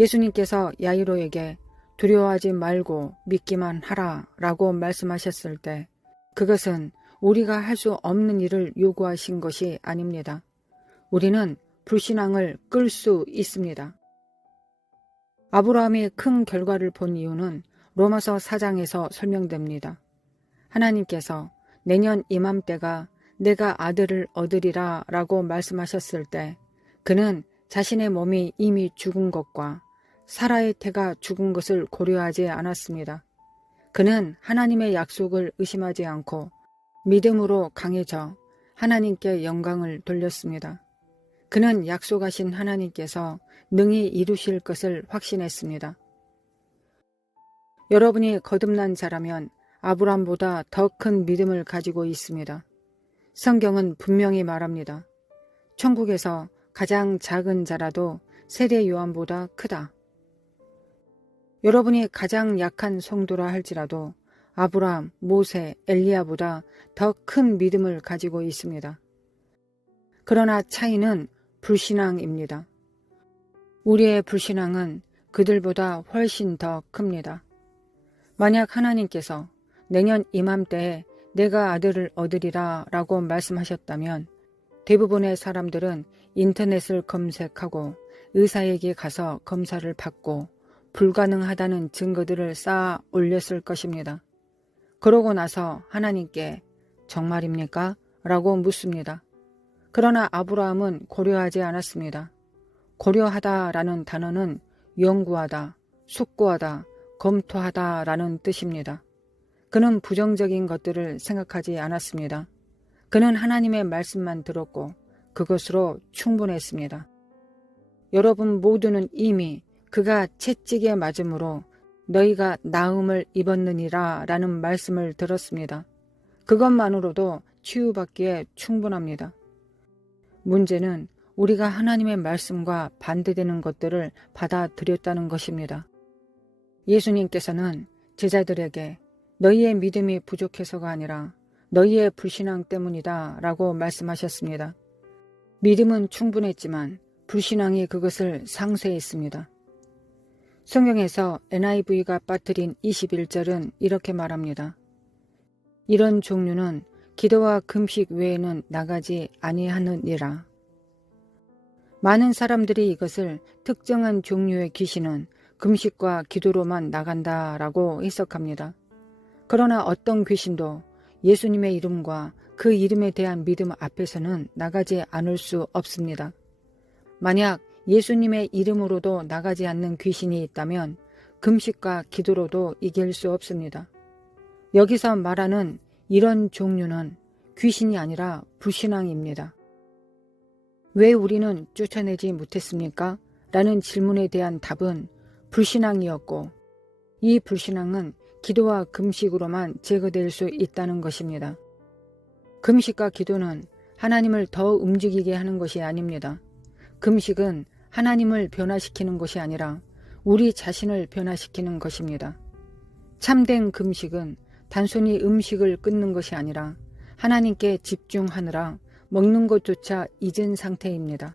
예수님께서 야이로에게 두려워하지 말고 믿기만 하라 라고 말씀하셨을 때 그것은 우리가 할 수 없는 일을 요구하신 것이 아닙니다. 우리는 불신앙을 끌 수 있습니다. 아브라함이 큰 결과를 본 이유는 로마서 4장에서 설명됩니다. 하나님께서 내년 이맘때가 내가 아들을 얻으리라 라고 말씀하셨을 때 그는 자신의 몸이 이미 죽은 것과 사라의 태가 죽은 것을 고려하지 않았습니다. 그는 하나님의 약속을 의심하지 않고 믿음으로 강해져 하나님께 영광을 돌렸습니다. 그는 약속하신 하나님께서 능히 이루실 것을 확신했습니다. 여러분이 거듭난 자라면 아브라함보다 더 큰 믿음을 가지고 있습니다. 성경은 분명히 말합니다. 천국에서 가장 작은 자라도 세례 요한보다 크다. 여러분이 가장 약한 성도라 할지라도 아브라함, 모세, 엘리야보다 더 큰 믿음을 가지고 있습니다. 그러나 차이는 불신앙입니다. 우리의 불신앙은 그들보다 훨씬 더 큽니다. 만약 하나님께서 내년 이맘때에 내가 아들을 얻으리라 라고 말씀하셨다면 대부분의 사람들은 인터넷을 검색하고 의사에게 가서 검사를 받고 불가능하다는 증거들을 쌓아 올렸을 것입니다. 그러고 나서 하나님께 정말입니까? 라고 묻습니다. 그러나 아브라함은 고려하지 않았습니다. 고려하다 라는 단어는 연구하다, 숙고하다, 검토하다 라는 뜻입니다. 그는 부정적인 것들을 생각하지 않았습니다. 그는 하나님의 말씀만 들었고 그것으로 충분했습니다. 여러분 모두는 이미 그가 채찍에 맞음으로 너희가 나음을 입었느니라 라는 말씀을 들었습니다. 그것만으로도 치유받기에 충분합니다. 문제는 우리가 하나님의 말씀과 반대되는 것들을 받아들였다는 것입니다. 예수님께서는 제자들에게 너희의 믿음이 부족해서가 아니라 너희의 불신앙 때문이다 라고 말씀하셨습니다. 믿음은 충분했지만 불신앙이 그것을 상쇄했습니다. 성경에서 NIV가 빠뜨린 21절은 이렇게 말합니다. 이런 종류는 기도와 금식 외에는 나가지 아니하느니라. 많은 사람들이 이것을 특정한 종류의 귀신은 금식과 기도로만 나간다라고 해석합니다. 그러나 어떤 귀신도 예수님의 이름과 그 이름에 대한 믿음 앞에서는 나가지 않을 수 없습니다. 만약 예수님의 이름으로도 나가지 않는 귀신이 있다면 금식과 기도로도 이길 수 없습니다. 여기서 말하는 이런 종류는 귀신이 아니라 불신앙입니다. 왜 우리는 쫓아내지 못했습니까? 라는 질문에 대한 답은 불신앙이었고 이 불신앙은 기도와 금식으로만 제거될 수 있다는 것입니다. 금식과 기도는 하나님을 더 움직이게 하는 것이 아닙니다. 금식은 하나님을 변화시키는 것이 아니라 우리 자신을 변화시키는 것입니다. 참된 금식은 단순히 음식을 끊는 것이 아니라 하나님께 집중하느라 먹는 것조차 잊은 상태입니다.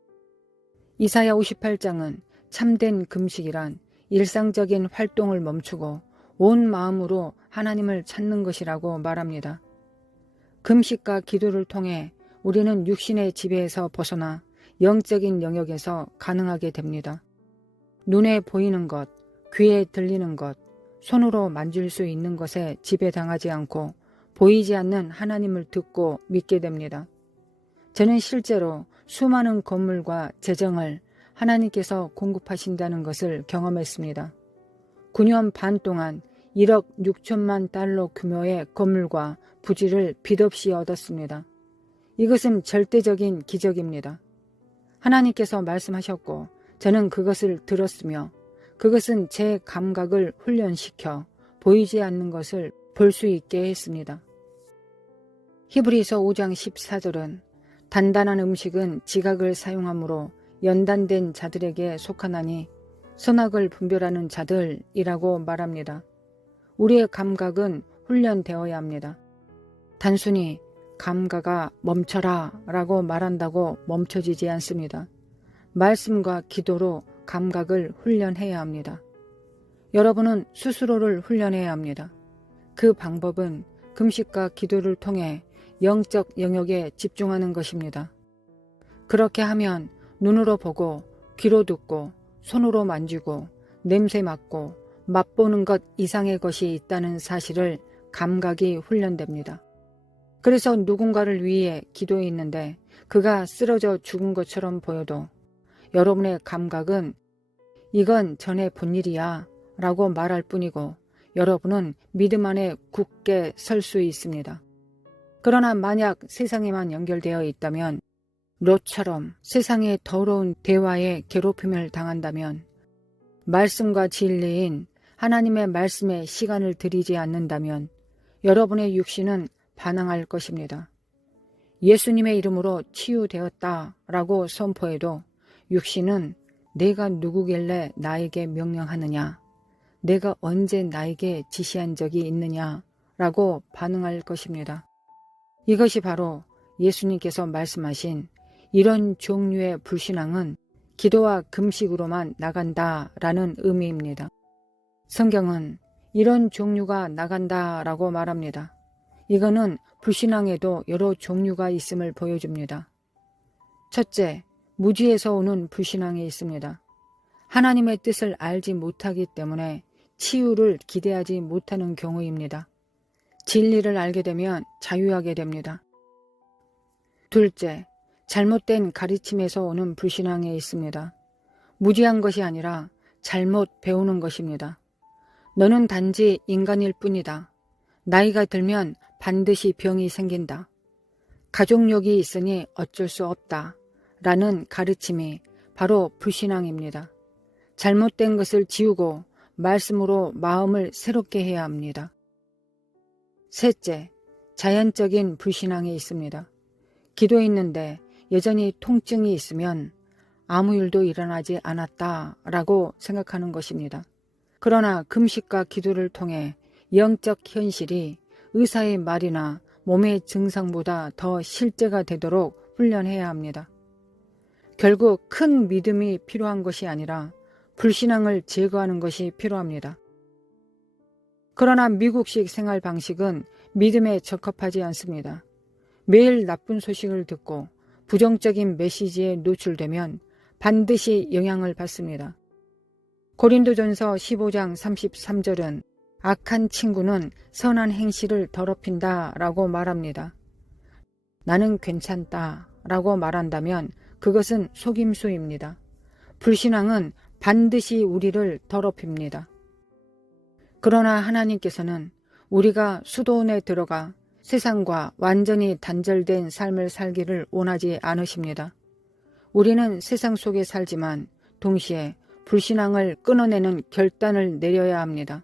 이사야 58장은 참된 금식이란 일상적인 활동을 멈추고 온 마음으로 하나님을 찾는 것이라고 말합니다. 금식과 기도를 통해 우리는 육신의 지배에서 벗어나 영적인 영역에서 가능하게 됩니다. 눈에 보이는 것, 귀에 들리는 것, 손으로 만질 수 있는 것에 지배당하지 않고 보이지 않는 하나님을 듣고 믿게 됩니다. 저는 실제로 수많은 건물과 재정을 하나님께서 공급하신다는 것을 경험했습니다. 9년 반 동안 1억 6천만 달러 규모의 건물과 부지를 빚 없이 얻었습니다. 이것은 절대적인 기적입니다. 하나님께서 말씀하셨고 저는 그것을 들었으며 그것은 제 감각을 훈련시켜 보이지 않는 것을 볼 수 있게 했습니다. 히브리서 5장 14절은 단단한 음식은 지각을 사용하므로 연단된 자들에게 속하나니 선악을 분별하는 자들이라고 말합니다. 우리의 감각은 훈련되어야 합니다. 단순히 감각아 멈춰라 라고 말한다고 멈춰지지 않습니다. 말씀과 기도로 감각을 훈련해야 합니다. 여러분은 스스로를 훈련해야 합니다. 그 방법은 금식과 기도를 통해 영적 영역에 집중하는 것입니다. 그렇게 하면 눈으로 보고 귀로 듣고 손으로 만지고 냄새 맡고 맛보는 것 이상의 것이 있다는 사실을 감각이 훈련됩니다. 그래서 누군가를 위해 기도했는데 그가 쓰러져 죽은 것처럼 보여도 여러분의 감각은 이건 전에 본 일이야 라고 말할 뿐이고 여러분은 믿음 안에 굳게 설 수 있습니다. 그러나 만약 세상에만 연결되어 있다면 롯처럼 세상의 더러운 대화에 괴롭힘을 당한다면 말씀과 진리인 하나님의 말씀에 시간을 들이지 않는다면 여러분의 육신은 반항할 것입니다. 예수님의 이름으로 치유되었다라고 선포해도 육신은 내가 누구길래 나에게 명령하느냐? 내가 언제 나에게 지시한 적이 있느냐라고 반응할 것입니다. 이것이 바로 예수님께서 말씀하신 이런 종류의 불신앙은 기도와 금식으로만 나간다라는 의미입니다. 성경은 이런 종류가 나간다라고 말합니다. 이거는 불신앙에도 여러 종류가 있음을 보여줍니다. 첫째, 무지에서 오는 불신앙이 있습니다. 하나님의 뜻을 알지 못하기 때문에 치유를 기대하지 못하는 경우입니다. 진리를 알게 되면 자유하게 됩니다. 둘째, 잘못된 가르침에서 오는 불신앙이 있습니다. 무지한 것이 아니라 잘못 배우는 것입니다. 너는 단지 인간일 뿐이다. 나이가 들면 반드시 병이 생긴다. 가족력이 있으니 어쩔 수 없다. 라는 가르침이 바로 불신앙입니다. 잘못된 것을 지우고 말씀으로 마음을 새롭게 해야 합니다. 셋째, 자연적인 불신앙이 있습니다. 기도했는데 여전히 통증이 있으면 아무 일도 일어나지 않았다라고 생각하는 것입니다. 그러나 금식과 기도를 통해 영적 현실이 의사의 말이나 몸의 증상보다 더 실제가 되도록 훈련해야 합니다. 결국 큰 믿음이 필요한 것이 아니라 불신앙을 제거하는 것이 필요합니다. 그러나 미국식 생활 방식은 믿음에 적합하지 않습니다. 매일 나쁜 소식을 듣고 부정적인 메시지에 노출되면 반드시 영향을 받습니다. 고린도전서 15장 33절은 악한 친구는 선한 행실을 더럽힌다 라고 말합니다. 나는 괜찮다 라고 말한다면 그것은 속임수입니다. 불신앙은 반드시 우리를 더럽힙니다. 그러나 하나님께서는 우리가 수도원에 들어가 세상과 완전히 단절된 삶을 살기를 원하지 않으십니다. 우리는 세상 속에 살지만 동시에 불신앙을 끊어내는 결단을 내려야 합니다.